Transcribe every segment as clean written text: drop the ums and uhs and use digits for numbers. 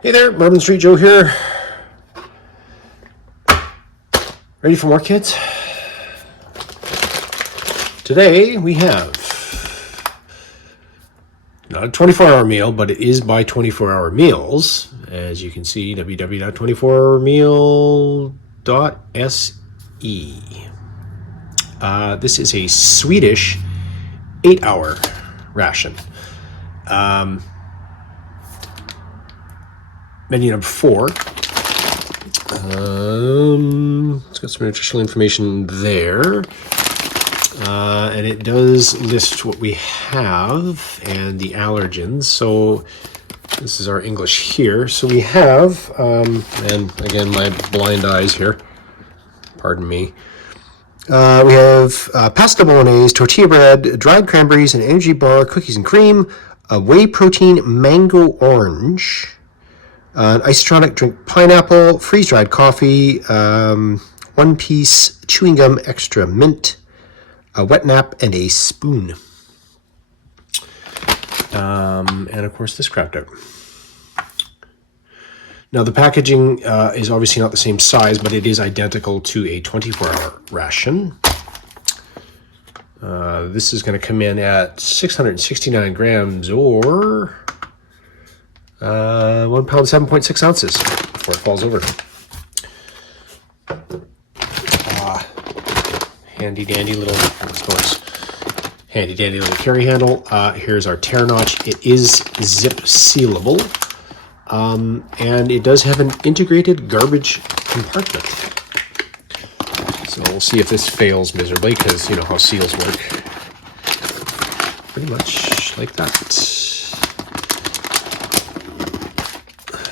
Hey there, Bourbon Street Joe here. Ready for more, kids? Today we have not a 24-hour meal, but it is by 24-hour meals. As you can see, www.24hourmeal.se. This is a Swedish 8-hour ration. Menu number 4. It's got some nutritional information there. And it does list what we have and the allergens. So this is our English here. So we have, and again, my blind eyes here, pardon me. We have pasta bolognese, tortilla bread, dried cranberries, an energy bar, cookies and cream, a whey protein mango orange, an isotronic drink pineapple, freeze-dried coffee, one-piece chewing gum extra mint, a wet nap, and a spoon. And of course this crapped out. Now the packaging is obviously not the same size, but it is identical to a 24-hour ration. This is going to come in at 669 grams or 1 pound 7.6 ounces before it falls over. Handy dandy little carry handle. Here's our tear notch. It is zip sealable, and it does have an integrated garbage compartment. So we'll see if this fails miserably, because you know how seals work. Pretty much like that.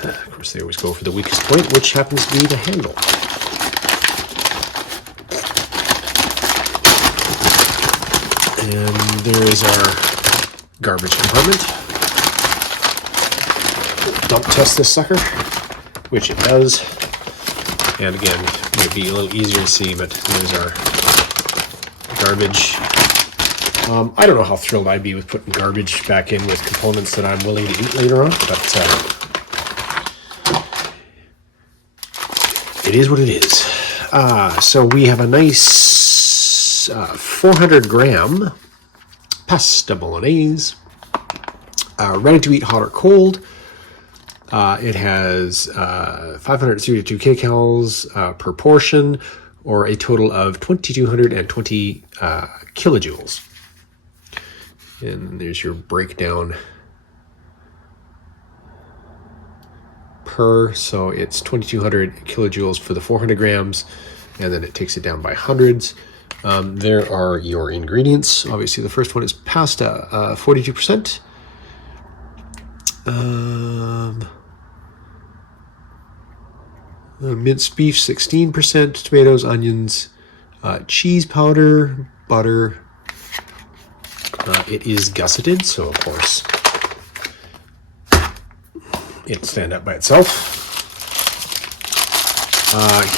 Of course, they always go for the weakest point, which happens to be the handle. And there is our garbage compartment. Dump test this sucker, which it does. And again, it might be a little easier to see, but there's our garbage. I don't know how thrilled I'd be with putting garbage back in with components that I'm willing to eat later on, but it is what it is. So we have a nice 400 gram pasta bolognese, ready to eat hot or cold. It has 532 kcals per portion, or a total of 2,220 kilojoules. And there's your breakdown per, so it's 2,200 kilojoules for the 400 grams, and then it takes it down by hundreds. There are your ingredients. Obviously, the first one is pasta, 42%. Minced beef, 16%. Tomatoes, onions, cheese powder, butter. It is gusseted, so of course it'll stand up by itself.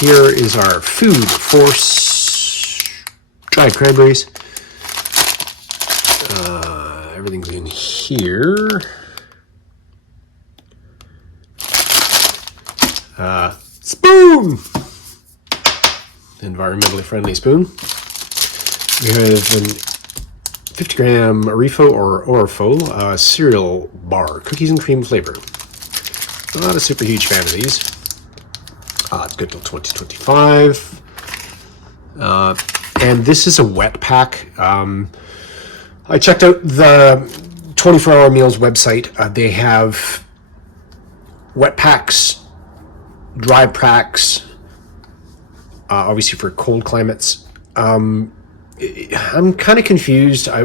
Here is our food force dried cranberries. Everything's in here. Spoon! Environmentally friendly spoon. We have an 50 gram Arifo or Orifo cereal bar, cookies and cream flavor. Not a super huge fan of these. It's good till 2025. And this is a wet pack. I checked out the 24-hour meals website. They have wet packs, dry packs, obviously for cold climates. I'm kind of confused. I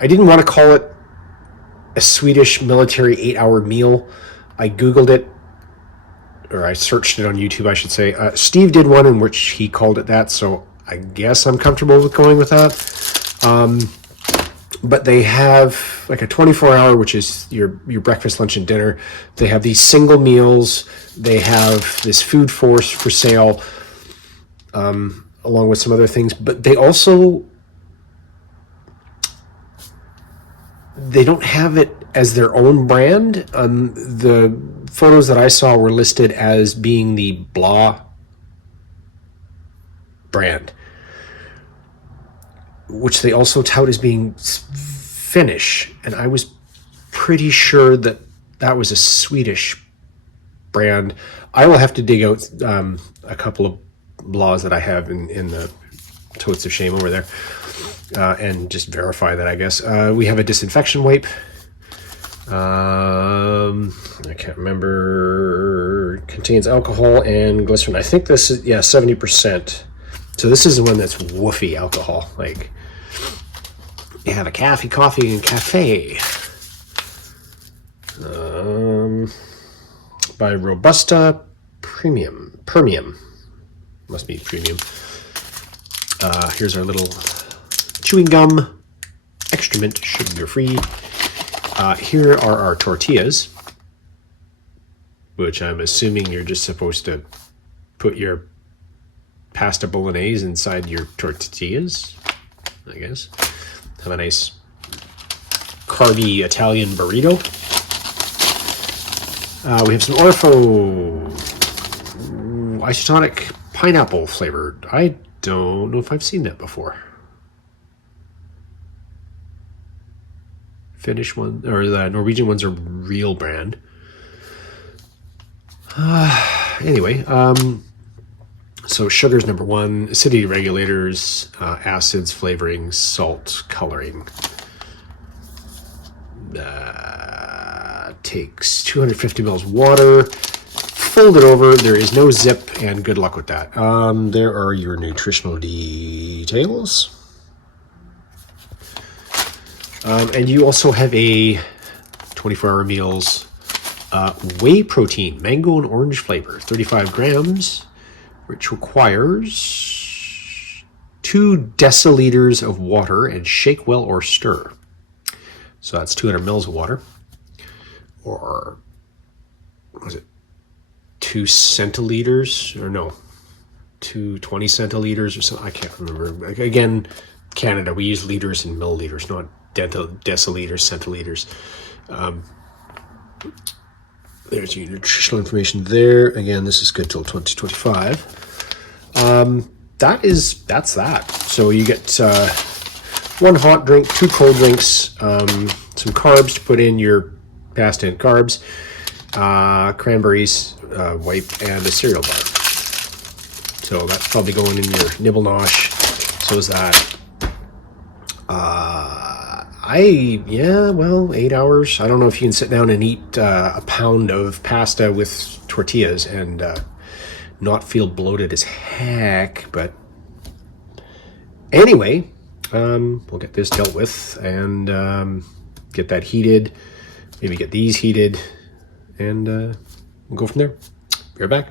didn't want to call it a Swedish military 8-hour meal. I Googled it, or I searched it on YouTube, I should say. Steve did one in which he called it that, so I guess I'm comfortable with going with that. But they have like a 24-hour, which is your breakfast, lunch, and dinner. They have these single meals. They have this food force for sale, along with some other things. But they also they don't have it as their own brand. The photos that I saw were listed as being the Blah brand, which they also tout as being Finnish. And I was pretty sure that that was a Swedish brand. I will have to dig out a couple of Blahs that I have in the totes of shame over there and just verify that, I guess. We have a disinfection wipe. I can't remember. Contains alcohol and glycerin. I think this is 70%. So this is the one that's woofy alcohol. Like you have a coffee and cafe. By Robusta Premium. Must be premium. Here's our little chewing gum. Extra mint, sugar free. Here are our tortillas, which I'm assuming you're just supposed to put your pasta bolognese inside your tortillas, I guess. Have a nice carby Italian burrito. We have some Orfo isotonic pineapple flavored. I don't know if I've seen that before. Finnish one, or the Norwegian ones are real brand. Anyway, so sugar's number one, acidity regulators, acids, flavorings, salt, coloring. Takes 250 mils water. Fold it over. There is no zip, and good luck with that. There are your nutritional details. And you also have a 24-hour meals whey protein, mango and orange flavor, 35 grams, which requires 2 deciliters of water and shake well or stir. So that's 200 mils of water, or was it 2 centiliters, or no, 220 centiliters or something? I can't remember. Again, Canada, we use liters and milliliters, not deciliters, centiliters. There's your nutritional information there. Again, this is good till 2025. That's that. So you get 1 hot drink, 2 cold drinks, some carbs to put in your pasta and carbs, cranberries, wipe, and a cereal bar. So that's probably going in your nibble nosh. So is that. 8 hours. I don't know if you can sit down and eat a pound of pasta with tortillas and not feel bloated as heck. But anyway, we'll get this dealt with and get that heated. Maybe get these heated, and we'll go from there. Be right back.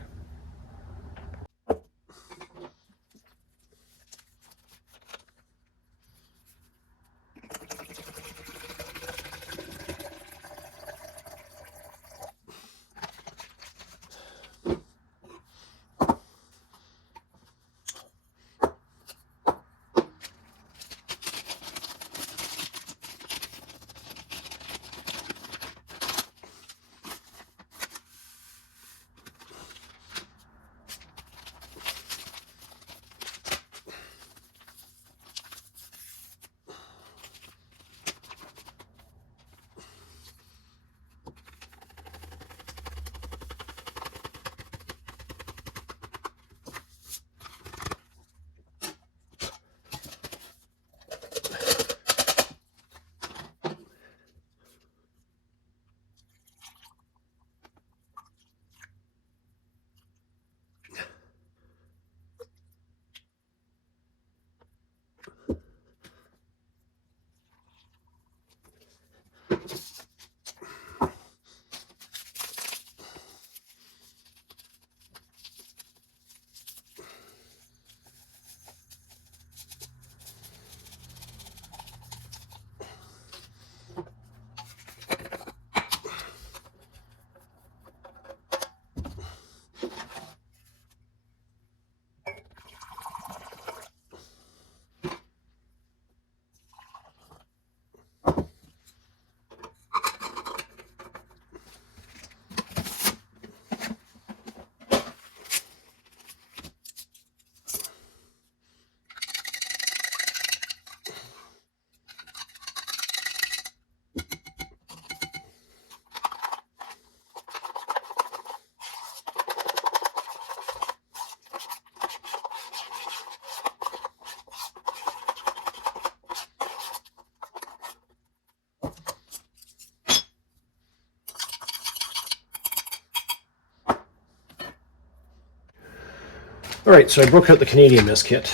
All right, so I broke out the Canadian mess kit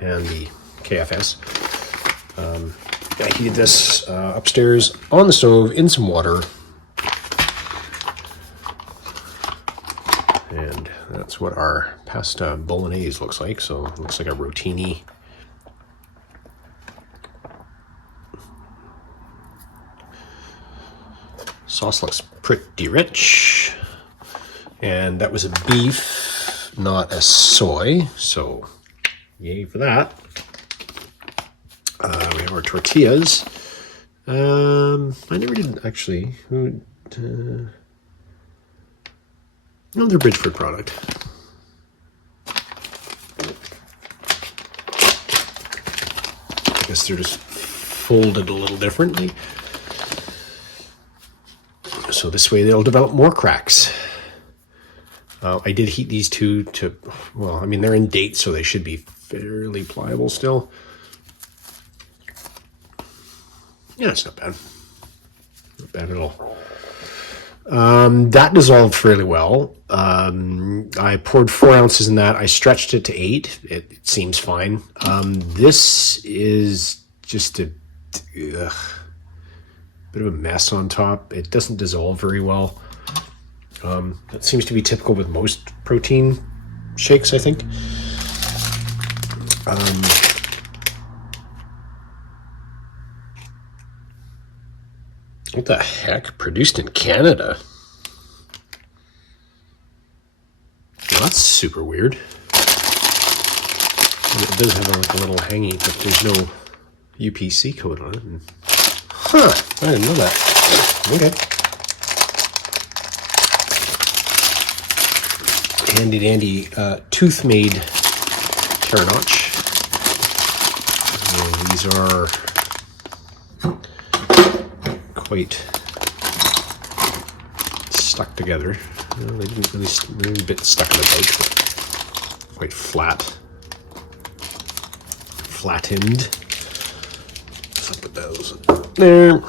and the KFS. I heated this upstairs on the stove in some water. And that's what our pasta bolognese looks like. So it looks like a rotini. Sauce looks pretty rich. And that was a beef, not a soy. So yay for that. We have our tortillas. I never did actually. No, they're Bridgeford product. I guess they're just folded a little differently. So this way they'll develop more cracks. I did heat these two to, well, I mean, they're in date, so they should be fairly pliable still. Yeah, it's not bad. Not bad at all. That dissolved fairly well. I poured 4 ounces in that. I stretched it to 8. It seems fine. This is just a bit of a mess on top. It doesn't dissolve very well. That seems to be typical with most protein shakes, I think. What the heck? Produced in Canada? Well, that's super weird. And it does have a little hanging, but there's no UPC code on it. Huh, I didn't know that. Okay. Handy dandy tooth-made Terranotch. These are quite stuck together. They didn't really, they're a bit stuck in the bike, but quite flattened. So I'll put those there.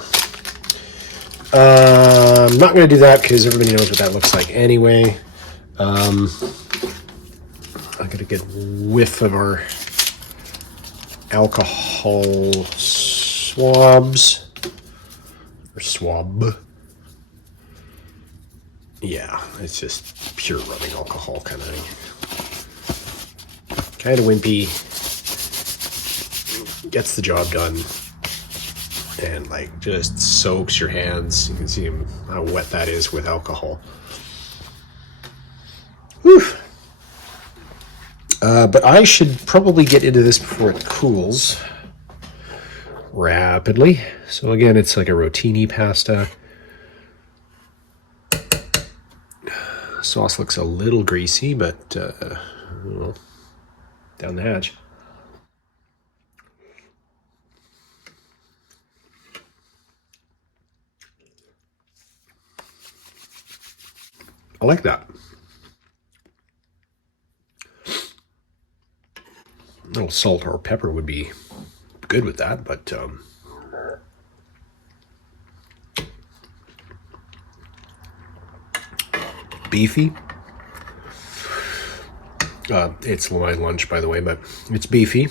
I'm not going to do that because everybody knows what that looks like anyway. I got a good whiff of our alcohol swabs. Or swab. Yeah, it's just pure rubbing alcohol kind of thing. Kind of wimpy. Gets the job done. And like just soaks your hands. You can see how wet that is with alcohol. Whew. But I should probably get into this before it cools rapidly. So again, it's like a rotini pasta. Sauce looks a little greasy, but well, down the hatch. I like that. A little salt or pepper would be good with that, but beefy. It's my lunch, by the way, but it's beefy.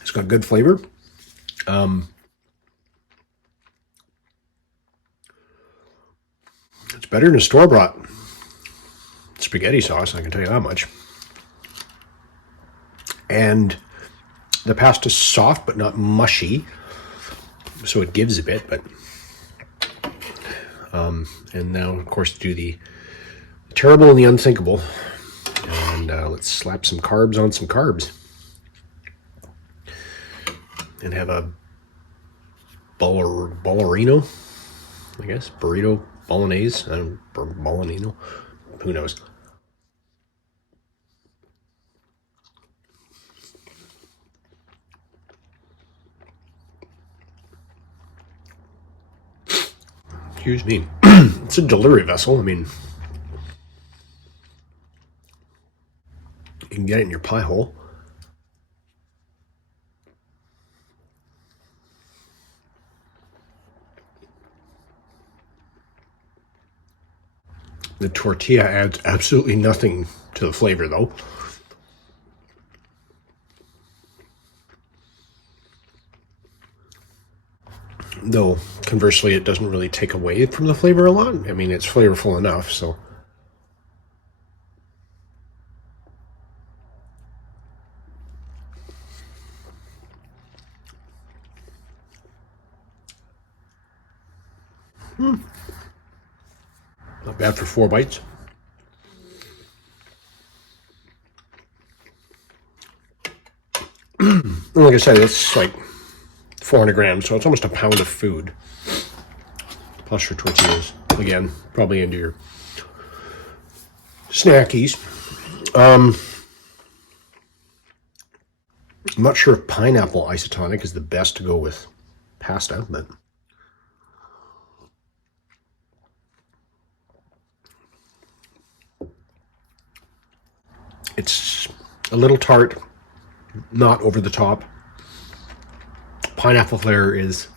It's got good flavor. It's better than a store-bought spaghetti sauce, I can tell you that much. And the pasta's soft but not mushy, so it gives a bit. But and now, of course, do the terrible and the unthinkable, and let's slap some carbs on some carbs, and have a ballerino, I guess, burrito bolognese. Bolognino, who knows? Excuse me. It's a delivery vessel. I mean, you can get it in your pie hole. The tortilla adds absolutely nothing to the flavor, though. Though, conversely, it doesn't really take away from the flavor a lot. I mean, it's flavorful enough, so. Not bad for 4 bites. Like I said, it's like 400 grams, so it's almost a pound of food. Plus your tortillas. Again, probably into your snackies. I'm not sure if pineapple isotonic is the best to go with pasta, but it's a little tart, not over the top. Pineapple flavor is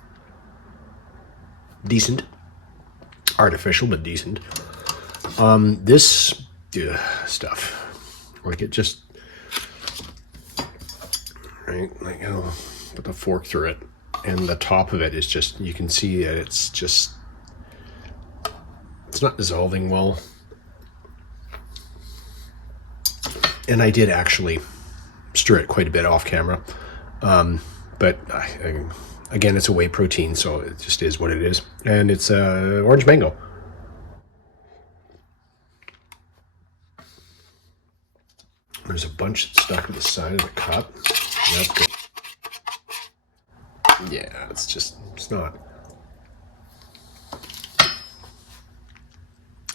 decent. Artificial, but decent. This stuff, like it just, right, like I'll put the fork through it, and the top of it is just, you can see that it's just, it's not dissolving well. And I did actually stir it quite a bit off camera. But again, it's a whey protein, so it just is what it is. And it's orange mango. There's a bunch stuck to the side of the cup. That's good. Yeah, it's just, it's not.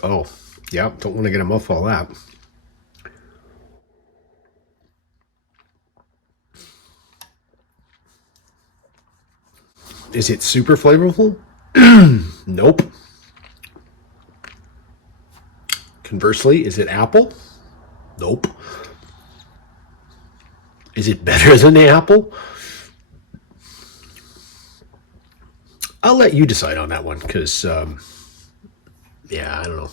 Oh, yeah, don't want to get a mouthful of that. Is it super flavorful? Nope. Conversely, is it apple? Nope. Is it better than the apple? I'll let you decide on that one, because, yeah, I don't know.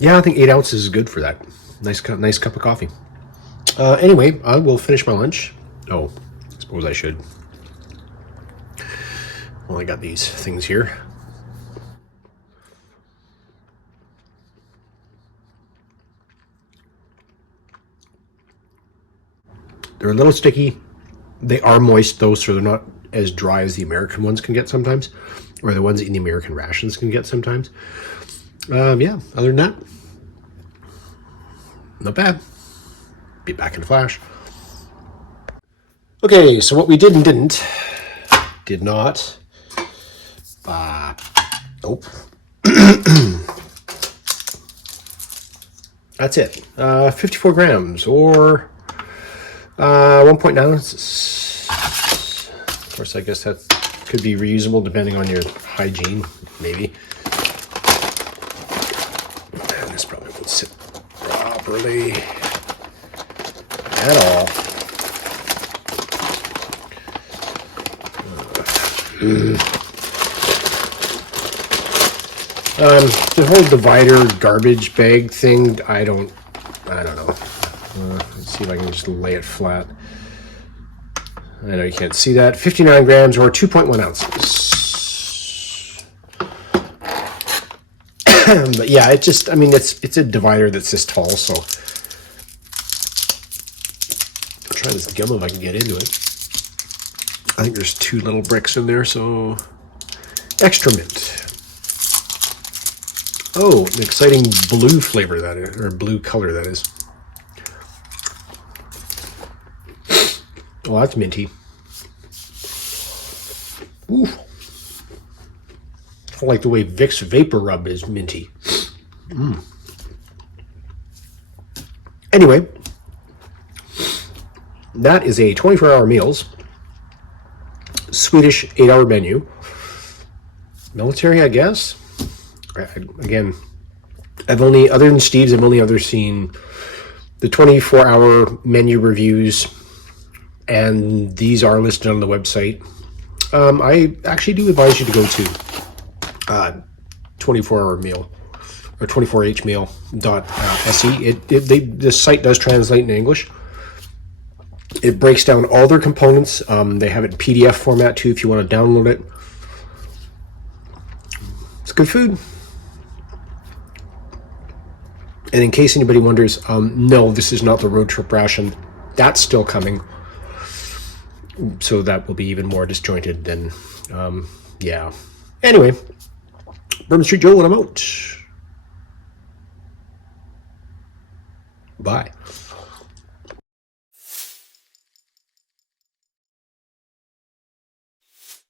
Yeah, I think 8 ounces is good for that. Nice cup of coffee. Anyway, I will finish my lunch. Oh, I suppose I should. Well, I got these things here. They're a little sticky. They are moist, though, so they're not as dry as the American ones can get sometimes, or the ones in the American rations can get sometimes. Yeah, other than that, not bad. Be back in a flash. Okay, so what we did and did not. Nope. That's it. 54 grams or 1.9 ounces. Of course, I guess that could be reusable depending on your hygiene, maybe. And this probably won't sit properly at all. The whole divider garbage bag thing, I don't know. Let's see if I can just lay it flat. I know you can't see that. 59 grams or 2.1 ounces. But yeah, it just, I mean, it's a divider that's this tall, so I'll try this gum if I can get into it. I think there's 2 little bricks in there, so extra mint. Oh, an exciting blue flavor that is, or blue color that is. Oh, that's minty. Ooh. I like the way Vicks Vapor Rub is minty. Anyway, that is a 24-hour meals, Swedish 8-hour menu. Military, I guess. Again, other than Steve's, I've only seen the 24-hour menu reviews and these are listed on the website. I actually do advise you to go to 24-hour meal or 24hmeal.se. The site does translate in English. It breaks down all their components. They have it in PDF format too if you want to download it. It's good food. And in case anybody wonders, no, this is not the road trip ration. That's still coming. So that will be even more disjointed than, yeah. Anyway, Bourbon Street Joe when I'm out. Bye.